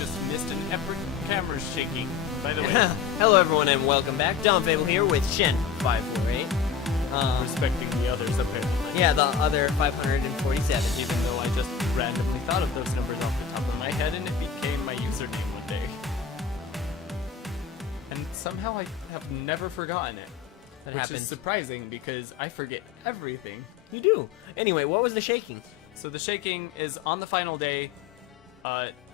just missed an epic camera shaking. By the way, hello everyone and welcome back. Don Fable here with Shen548. Respecting the others apparently. Yeah, the other 547. Even though I just randomly thought of those numbers off the top of my head and it became my username one day. And somehow I have never forgotten it. That which happens. is surprising because I forget everything. You do. Anyway, what was the shaking? So the shaking is on the final day.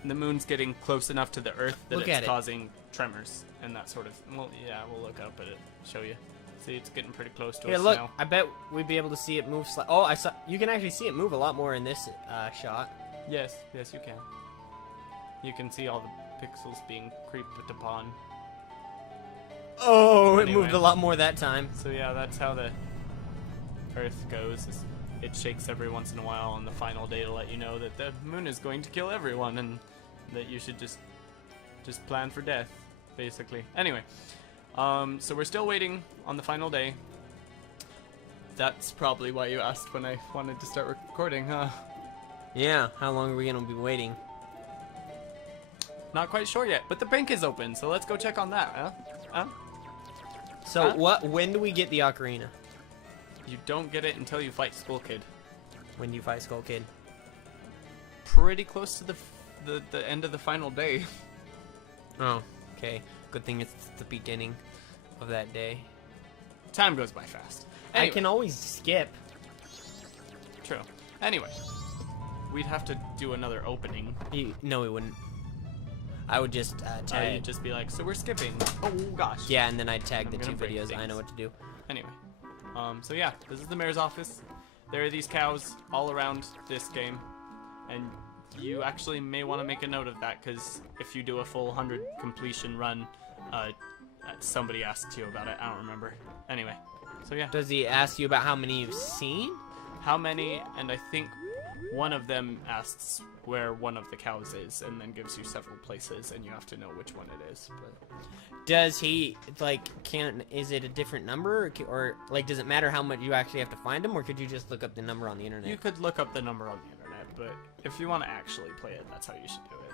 The moon's getting close enough to the Earth that it's causing tremors and that sort of. Well, yeah, we'll look up at it, show you. See, it's getting pretty close to us look, now. I bet we'd be able to see it move. Oh, I saw. You can actually see it move a lot more in this shot. Yes, you can. You can see all the pixels being creeped upon. Oh, it moved a lot more that time. So yeah, that's how the Earth goes. It shakes every once in a while on the final day to let you know that the moon is going to kill everyone and that you should just plan for death, basically. Anyway, so we're still waiting on the final day. That's probably why you asked when I wanted to start recording, huh? Yeah, how long are we gonna be waiting? Not quite sure yet, but the bank is open, so let's go check on that, huh? So when do we get the ocarina? You don't get it until you fight Skull Kid. When do you fight Skull Kid? Pretty close to the end of the final day. Oh, okay. Good thing it's the beginning of that day. Time goes by fast. Anyway. I can always skip. True. Anyway, we'd have to do another opening. No, we wouldn't. I would just tag. You'd just be like, so we're skipping. Oh gosh. Yeah, and then I'd tag the two videos. I know what to do. Anyway, so yeah, this is the mayor's office. There are these cows all around this game, and you actually may want to make a note of that because if you do a full 100 completion run, somebody asks you about it. I don't remember. Anyway, so yeah. Does he ask you about how many you've seen? How many? And I think one of them asks where one of the cows is, and then gives you several places, and you have to know which one it is. But does he is it a different number, or like does it matter how much you actually have to find them, or could you just look up the number on the internet? You could look up the number on the internet, but if you want to actually play it, that's how you should do it.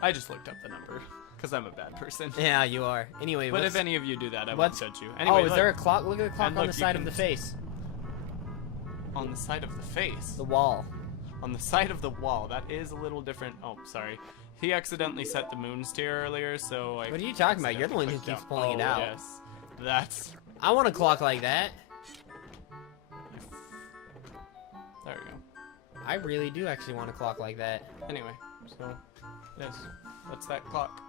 I just looked up the number because I'm a bad person. Yeah, you are. Anyway, but if any of you do that, I won't judge you. Anyway, oh, is there a clock? Look at the clock on the side of the face. On the side of the face? The wall. On the side of the wall. That is a little different. Oh, sorry. He accidentally set the moon's tier earlier, so I... What are you talking about? You're the one who keeps pulling it out. Yes. That's... I want a clock like that. There we go. I really do actually want a clock like that. Anyway, so... Yes. That's that clock.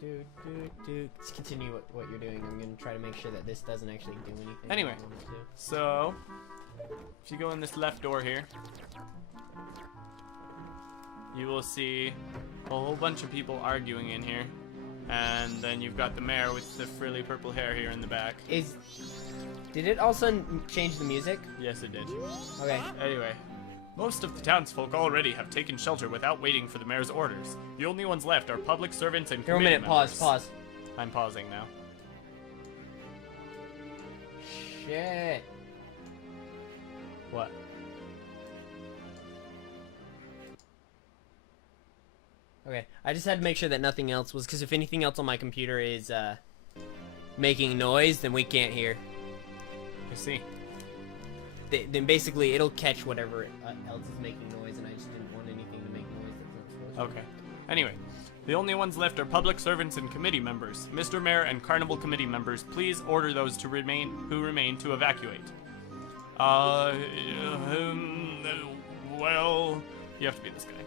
Let's continue what you're doing. I'm going to try to make sure that this doesn't actually do anything. Anyway, so... If you go in this left door here, you will see a whole bunch of people arguing in here. And then you've got the mayor with the frilly purple hair here in the back. Did it all of a sudden change the music? Yes, it did. Okay. Anyway, most of the townsfolk already have taken shelter without waiting for the mayor's orders. The only ones left are public servants and committee members. Pause. I'm pausing now. Shit. What? Okay, I just had to make sure that nothing else was, because if anything else on my computer is making noise, then we can't hear. I see. Then basically it'll catch whatever else is making noise, and I just didn't want anything to make noise that's not supposed to. Okay. Anyway, the only ones left are public servants and committee members. Mr. Mayor and Carnival Committee members, please order those who remain to evacuate. Well, you have to be this guy.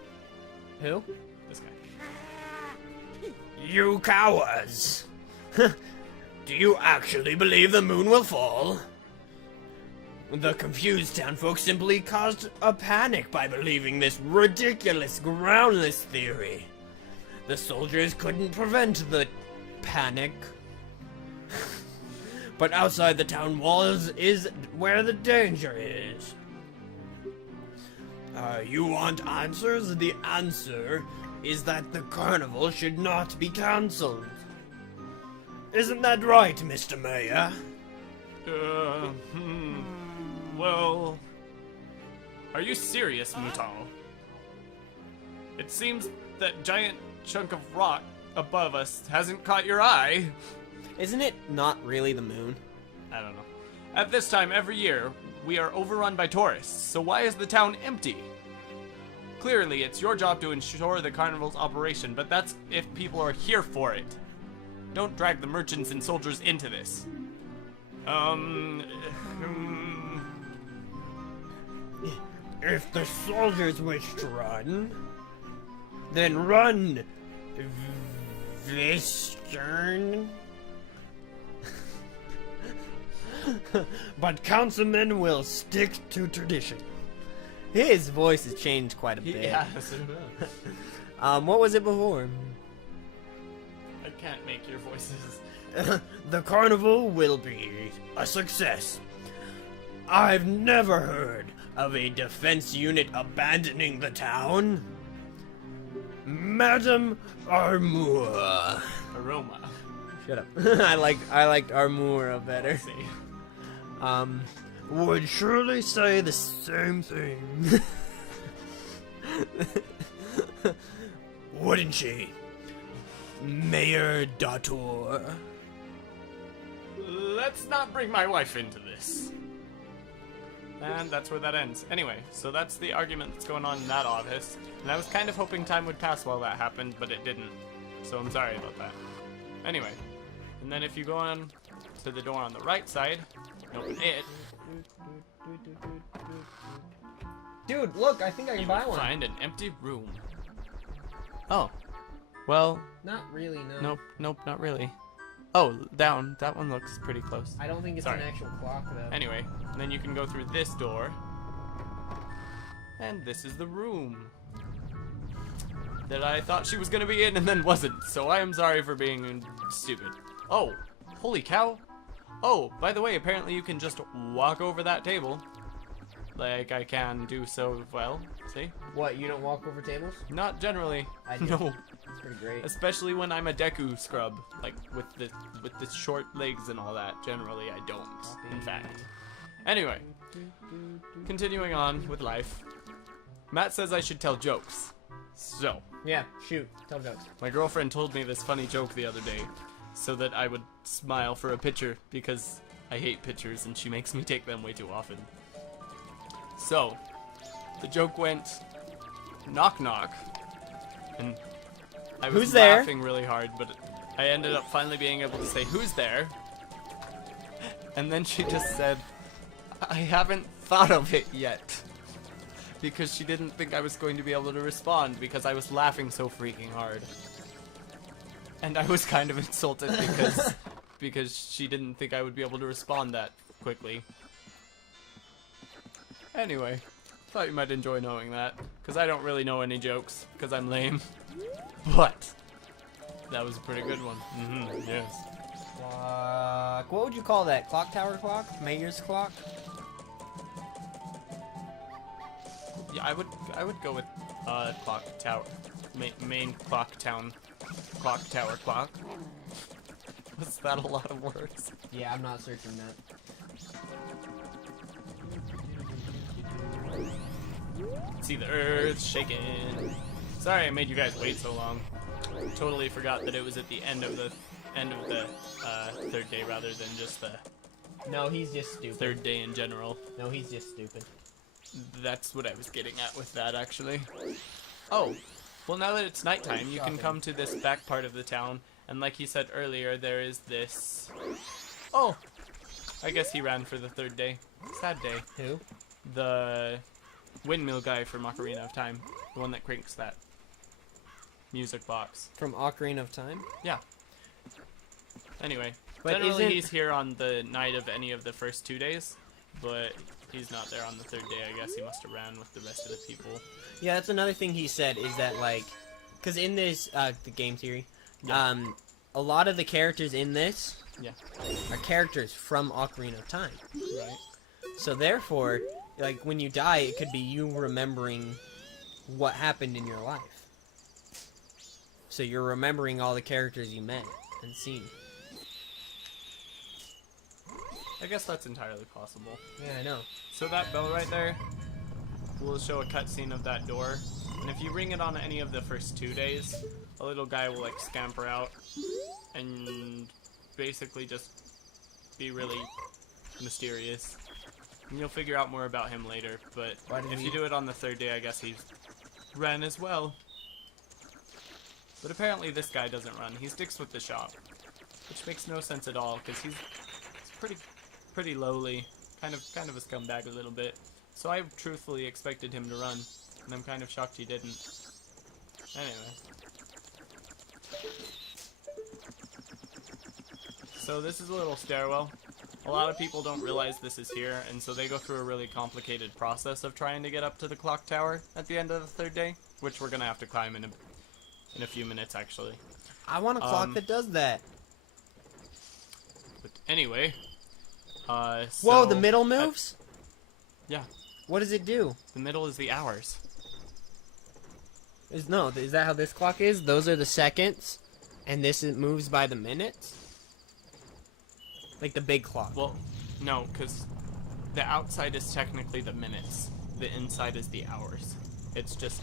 Who? This guy. You cowards! Do you actually believe the moon will fall? The confused townfolk simply caused a panic by believing this ridiculous, groundless theory. The soldiers couldn't prevent the panic. But outside the town walls is where the danger is. You want answers? The answer is that the carnival should not be cancelled. Isn't that right, Mr. Mayor? Well... Are you serious, Mutal? It seems that giant chunk of rock above us hasn't caught your eye. Isn't it not really the moon? I don't know. At this time every year, we are overrun by tourists, so why is the town empty? Clearly, it's your job to ensure the carnival's operation, but that's if people are here for it. Don't drag the merchants and soldiers into this. If the soldiers wish to run, then run, Vistern. But councilmen will stick to tradition. His voice has changed quite a bit. Yeah. What was it before? I can't make your voices. The carnival will be a success. I've never heard of a defense unit abandoning the town. Madame Armour. Aroma. Shut up. I liked Armoura better. See. Would surely say the same thing. Wouldn't she? Mayor Dator. Let's not bring my wife into this. And that's where that ends. Anyway, so that's the argument that's going on in that office. And I was kind of hoping time would pass while that happened, but it didn't. So I'm sorry about that. Anyway, and then if you go on to the door on the right side, and open it, Dude, look, I think I can buy one. find an empty room. Oh. Well, Not really, no. nope, not really. Oh, down. That one looks pretty close. I don't think it's Sorry. an actual clock, though. Anyway, then you can go through this door. And this is the room that I thought she was gonna be in and then wasn't. So I am sorry for being stupid. Oh, holy cow. Oh, by the way, apparently you can just walk over that table. Like I can do so well. See? What, you don't walk over tables? Not generally. I do. No. It's pretty great. Especially when I'm a Deku scrub, like with the short legs and all that. Generally, I don't. In fact. Anyway, continuing on with life. Matt says I should tell jokes. So, Yeah, shoot. Tell jokes. my girlfriend told me this funny joke the other day, so that I would smile for a picture because I hate pictures and she makes me take them way too often. So, the joke went, knock knock, and I was Who's there? laughing really hard, but I ended up finally being able to say, who's there? And then she just said, I haven't thought of it yet. Because she didn't think I was going to be able to respond because I was laughing so freaking hard. And I was kind of insulted because she didn't think I would be able to respond that quickly. Anyway, thought you might enjoy knowing that, because I don't really know any jokes, because I'm lame. But that was a pretty good one. Yes. Clock. What would you call that? Clock tower clock? Mayor's clock? Yeah, I would go with clock tower, main clock town, clock tower clock. Was that a lot of words? Yeah, I'm not searching that. See the earth shaking. Sorry I made you guys wait so long. Totally forgot that it was at the end of the third day rather than just the No, he's just stupid. third day in general. No, he's just stupid. That's what I was getting at with that, actually. Oh, well, now that it's nighttime, you can come to this back part of the town, and like he said earlier, there is this... Oh, I guess he ran for the third day. Sad day. Who? The windmill guy from Ocarina of Time. The one that cranks that music box. From Ocarina of Time? Yeah. Anyway, But generally isn't- he's here on the night of any of the first 2 days, but he's not there on the third day. I guess he must have ran with the rest of the people. Yeah, that's another thing he said is that, like, because in this, the game theory, Yeah. a lot of the characters in this Yeah. are characters from Ocarina of Time. Right. So therefore, like, when you die, it could be you remembering what happened in your life. So you're remembering all the characters you met and seen. I guess that's entirely possible. Yeah, I know. So that bell right there will show a cutscene of that door And if you ring it on any of the first 2 days, a little guy will like scamper out and basically just be really mysterious. And you'll figure out more about him later, but if you do it on the 3rd day, I guess he ran as well. But apparently this guy doesn't run. He sticks with the shop, which makes no sense at all, because he's pretty lowly, kind of a scumbag a little bit. So I truthfully expected him to run, and I'm kind of shocked he didn't. Anyway. So this is a little stairwell. A lot of people don't realize this is here, and so they go through a really complicated process of trying to get up to the clock tower at the end of the 3rd day, which we're gonna have to climb in a few minutes, actually. I want a clock that does that. But anyway, whoa, the middle moves? Yeah. What does it do? The middle is the hours. Is that how this clock is? Those are the seconds, and this moves by the minutes? Like the big clock. Well, no, because the outside is technically the minutes. The inside is the hours. It's just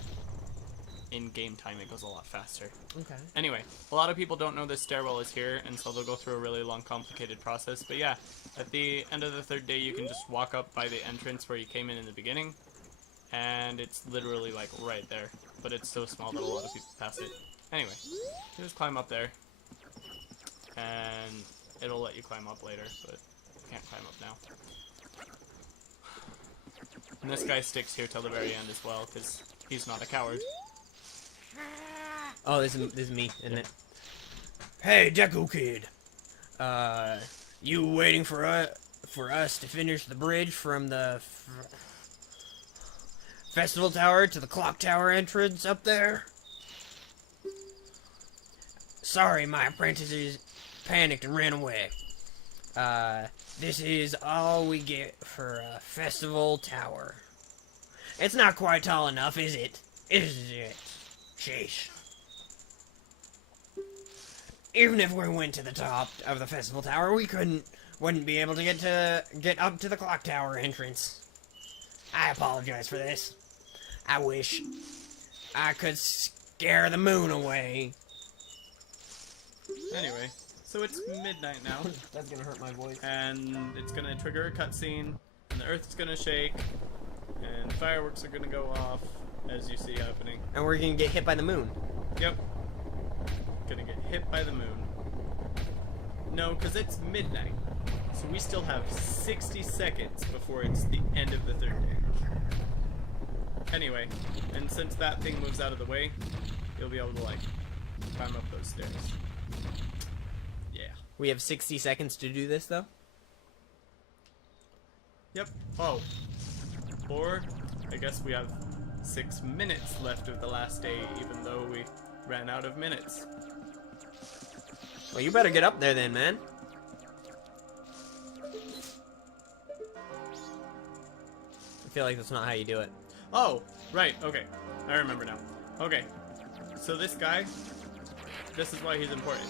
in game time it goes a lot faster. Okay. Anyway, a lot of people don't know this stairwell is here, and so they'll go through a really long, complicated process. But yeah, at the end of the 3rd day, you can just walk up by the entrance where you came in the beginning, and it's literally like right there. But it's so small that a lot of people pass it. Anyway, you just climb up there, and it'll let you climb up later, but you can't climb up now. And this guy sticks here till the very end as well, because he's not a coward. Oh, this is me, isn't it? Hey, Deku Kid. You waiting for us to finish the bridge from the festival tower to the clock tower entrance up there? Sorry, my apprentices panicked and ran away. This is all we get for a festival tower. It's not quite tall enough, is it? Is it? Sheesh. Even if we went to the top of the festival tower, we wouldn't be able to get up to the clock tower entrance. I apologize for this. I wish I could scare the moon away. Anyway, so it's midnight now. That's gonna hurt my voice. And it's gonna trigger a cutscene, and the earth's gonna shake, and fireworks are gonna go off, as you see happening. And we're gonna get hit by the moon. Yep. Gonna get hit by the moon. No, because it's midnight. So we still have 60 seconds before it's the end of the 3rd day. Anyway, and since that thing moves out of the way, you'll be able to, like, climb up those stairs. Yeah. We have 60 seconds to do this, though? Yep. Oh. Or, I guess we have 6 minutes left of the last day, even though we ran out of minutes. Well, you better get up there then, man. I feel like that's not how you do it. Oh, right, okay. I remember now. Okay. So this guy, this is why he's important.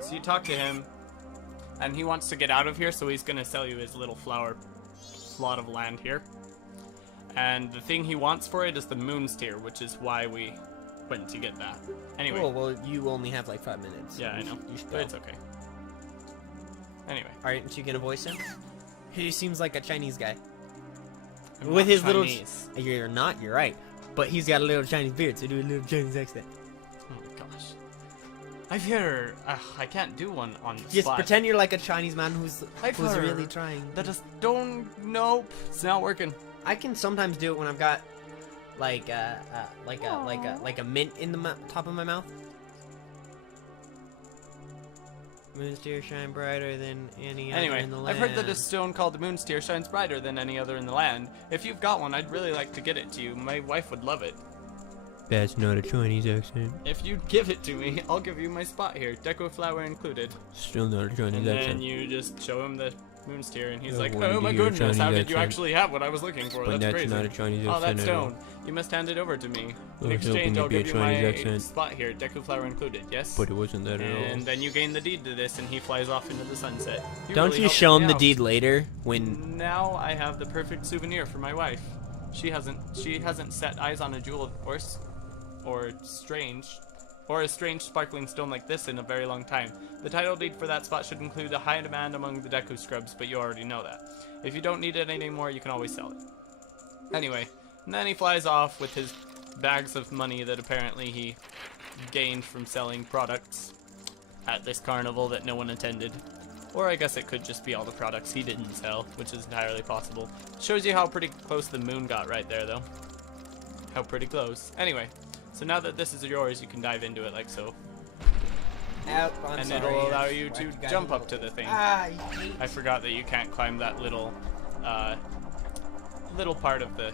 So you talk to him, and he wants to get out of here, so he's gonna sell you his little flower plot of land here. And the thing he wants for it is the moon's tear, which is why we went to get that. Anyway. Oh, well, you only have like 5 minutes. Yeah, I know. You should But go. it's okay. Anyway. Aren't you gonna voice him? He seems like a Chinese guy. I'm With not his Chinese. little... You're not, you're right. But he's got a little Chinese beard, so do a little Chinese accent. Oh my gosh. I've heard... I can't do one on the Just spot. pretend you're like a Chinese man who's heard really trying. That just don't... Nope. It's not working. I can sometimes do it when I've got like a mint in the top of my mouth. Moon's tear shine brighter than any other Anyway, in the land. I've heard that a stone called the moon's tear shines brighter than any other in the land. If you've got one, I'd really like to get it to you. My wife would love it. That's not a Chinese accent. If you give it to me, I'll give you my spot here, deco flower included. Still not a Chinese And accent. then you just show him the moon's tear, and he's I like, wanna "Oh my do your goodness, how Chinese did you accent. actually have what I was looking for? But That's that's crazy." not a Chinese Oh, accent that at all. stone. You must hand it over to me. I In was hoping exchange, it'd I'll be a give you my Chinese accent. spot here, deco flower included. Yes. But it wasn't that at all. And then you gain the deed to this, and he flies off into the sunset. Don't really you helped show me him the out. deed later when... Now I have the perfect souvenir for my wife. She hasn't set eyes on a jewel, of course. or a strange sparkling stone like this in a very long time. The title deed for that spot should include a high demand among the Deku scrubs, but you already know that. If you don't need it anymore, you can always sell it. Anyway, and then he flies off with his bags of money that apparently he gained from selling products at this carnival that no one attended. Or I guess it could just be all the products he didn't sell, which is entirely possible. Shows you how pretty close the moon got right there, though. How pretty close. Anyway, so now that this is yours, you can dive into it like so. It'll allow you to jump up to the thing. I forgot that you can't climb that little part of the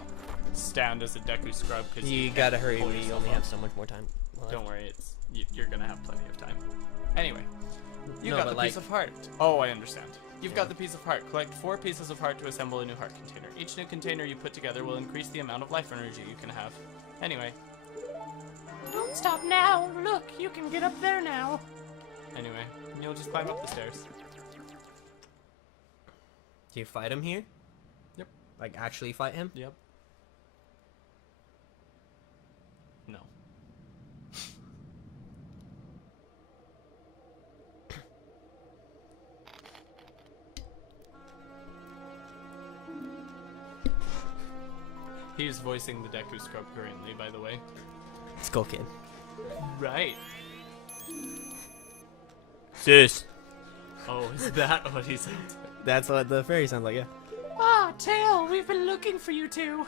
stand as a Deku scrub. Cause you gotta hurry, we only have so much more time. Don't worry, you're gonna have plenty of time. Anyway, you got the piece of heart. Oh, I understand. You've got the piece of heart. Collect 4 pieces of heart to assemble a new heart container. Each new container you put together will increase the amount of life energy you can have. Anyway. Don't stop now. Look, you can get up there now. Anyway, you'll just climb up the stairs. Do you fight him here? Yep. Like, actually fight him? Yep. No. He's voicing the Deku Scrub currently, by the way. Skull Kid. Right. Sis. Oh, is that what he said? That's what the fairy sounds like, yeah. Ah, Tail, we've been looking for you two.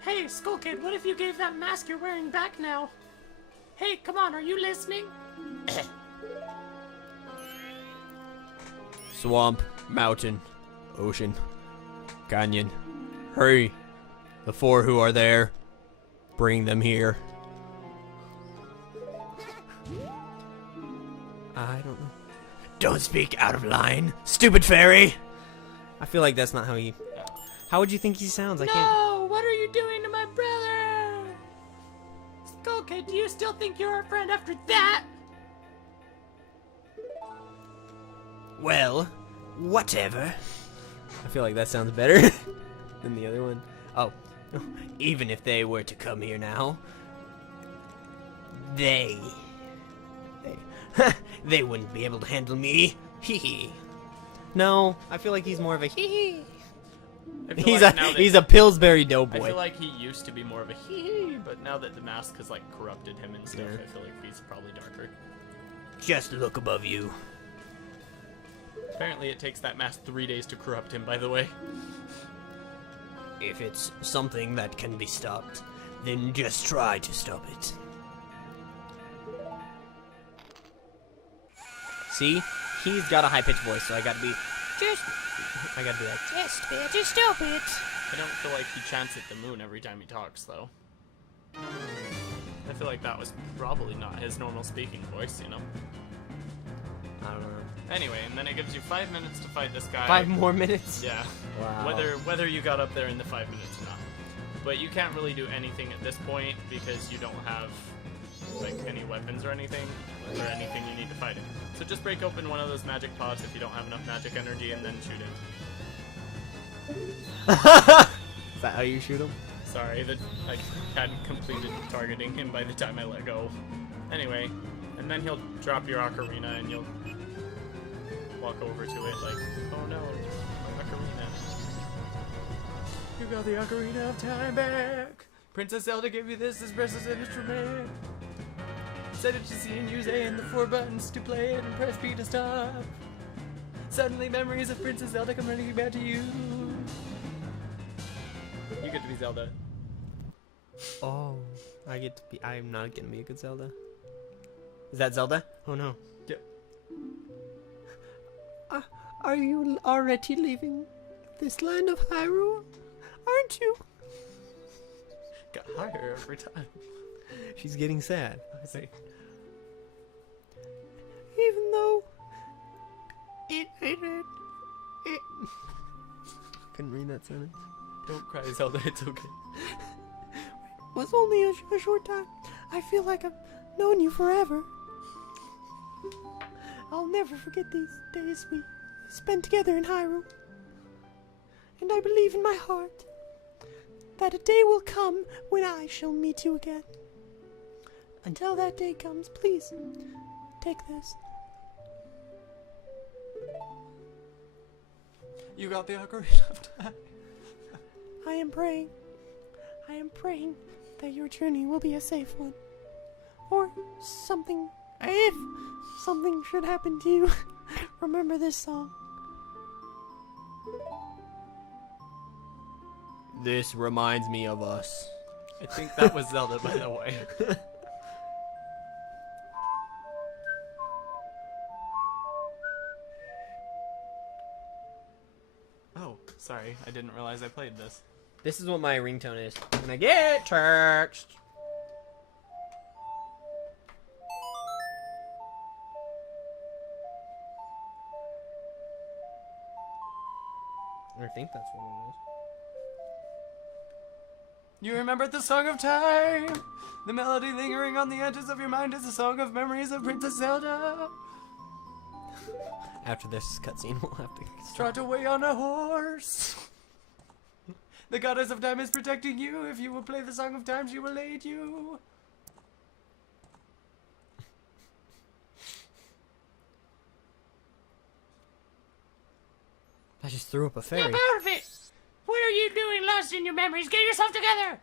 Hey, Skull Kid, what if you gave that mask you're wearing back now? Hey, come on, are you listening? Swamp, mountain, ocean, canyon. Hurry. The 4 who are there, bring them here. I don't know. Don't speak out of line, stupid fairy! I feel like that's not how he... How would you think he sounds? I can't... No! What are you doing to my brother? Skull Kid, do you still think you're our friend after that? Well, whatever. I feel like that sounds better than the other one. Oh. Even if they were to come here now, they wouldn't be able to handle me. Hee hee. No, I feel like he's more of a hee hee. He's a Pillsbury Doughboy. I feel like he used to be more of a hee hee, but now that the mask has like corrupted him and stuff, I feel like he's probably darker. Just look above you. Apparently it takes that mask 3 days to corrupt him, by the way. If it's something that can be stopped, then just try to stop it. See? He's got a high-pitched voice, so I gotta be like, Just stop it. I don't feel like he chants at the moon every time he talks, though. I feel like that was probably not his normal speaking voice, you know? I don't know. Anyway, and then it gives you 5 minutes to fight this guy. 5 more minutes? Yeah. Wow. Whether you got up there in the 5 minutes or not. But you can't really do anything at this point because you don't have like any weapons or anything you need to fight it. So just break open one of those magic pods if you don't have enough magic energy and then shoot him. Is that how you shoot him? Sorry, that I hadn't completed targeting him by the time I let go. Anyway, and then he'll drop your ocarina and you'll walk over to it like, oh no, my ocarina. You got the Ocarina of Time back! Princess Zelda gave you this as precious instrument. Set it to C and use A and the 4 buttons to play it and press B to stop. Suddenly memories of Princess Zelda come running back to you. You get to be Zelda. Oh, I get to be... I'm not gonna be a good Zelda. Is that Zelda? Oh no. Yep. Are you already leaving this land of Hyrule? Aren't you? Got higher every time. She's getting sad. I see. Even though it couldn't read that sentence. Don't cry, Zelda, it's okay. Was only a short time. I feel like I've known you forever. I'll never forget these days we spent together in Hyrule. And I believe in my heart that a day will come when I shall meet you again. Until that day comes, please, take this. You got the Ocarina of Time. I am praying that your journey will be a safe one. Or something, if something should happen to you, remember this song. This reminds me of us. I think that was Zelda, by the way. Oh, sorry. I didn't realize I played this. This is what my ringtone is. When I get churched. I think that's what it is. You remembered the Song of Time! The melody lingering on the edges of your mind is the song of memories of Princess Zelda! After this cutscene, we'll have to Trot away on a horse! The goddess of time is protecting you. If you will play the Song of Time, she will aid you. I just threw up a fairy. Snap out of it! What are you doing lost in your memories? Get yourself together!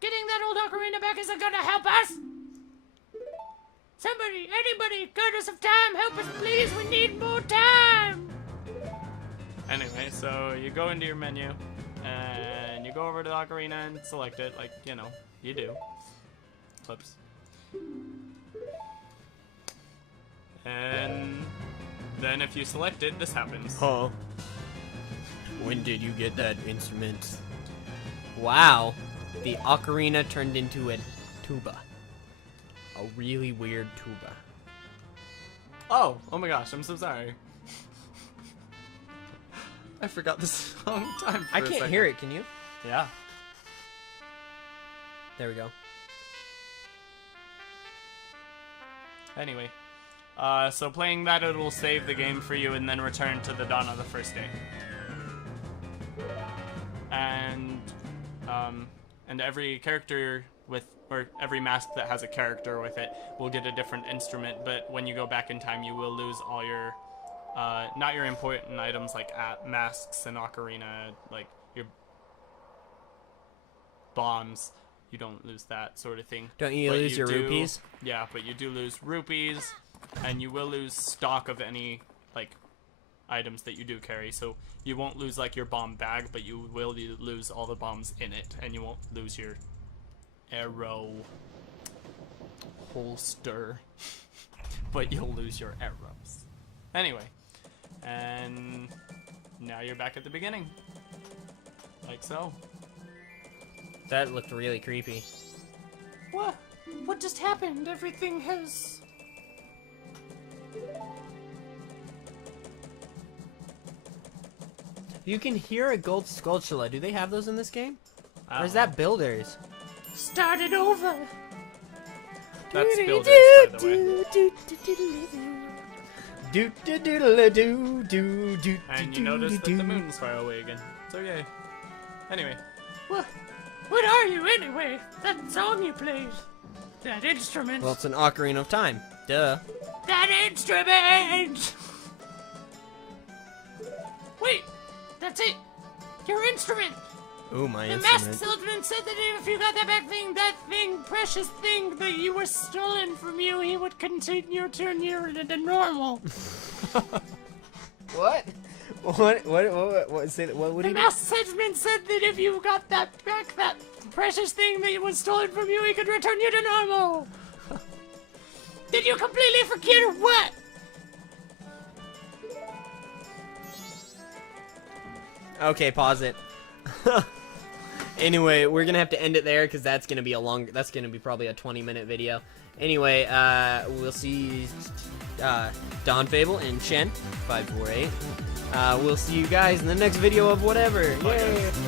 Getting that old ocarina back isn't gonna help us! Somebody, anybody, goddess of time, help us please, we need more time! Anyway, so you go into your menu, and you go over to the ocarina and select it, like, you know, you do. Whoops. And then if you select it, this happens. Huh. When did you get that instrument? Wow. The ocarina turned into a tuba. A really weird tuba. Oh my gosh, I'm so sorry. I forgot the song time for I a can't second. hear it, can you? Yeah. There we go. Anyway. So playing that, it'll save the game for you and then return to the dawn of the first day. And every character with, or every mask that has a character with it will get a different instrument, but when you go back in time, you will lose all your, not your important items like masks and ocarina, like your bombs. You don't lose that sort of thing. Don't you But lose your rupees? Yeah, but you do lose rupees, and you will lose stock of any, like, items that you do carry. So you won't lose, like, your bomb bag, but you will lose all the bombs in it, and you won't lose your arrow holster, but you'll lose your arrows. Anyway, and now you're back at the beginning. Like so. That looked really creepy. What? What just happened? Everything has... You can hear a gold skulltula. Do they have those in this game? I Or is don't that builders? started over! know. That's builders, by the way. Do do do do do do. And you notice that the moon's far away again. So yay. Anyway, What are you anyway? That song you played. That instrument. Well, it's an ocarina of time. Duh. That instrument! Wait, that's it. Your instrument. Ooh, my The masked instrument. salesman said that if you got that back thing, that thing, precious thing that you were stolen from you, he would continue to turn you into normal. What? What? Say that. What would The he do? masked salesman said that if you got that back, that precious thing that was stolen from you, he could return you to normal. Did you completely forget or what? Okay, pause it. Anyway, we're gonna have to end it there because that's gonna be that's gonna be probably a 20-minute video. Anyway, we'll see Don Fable and Chen 548. We'll see you guys in the next video of whatever. Bye, Yay. guys.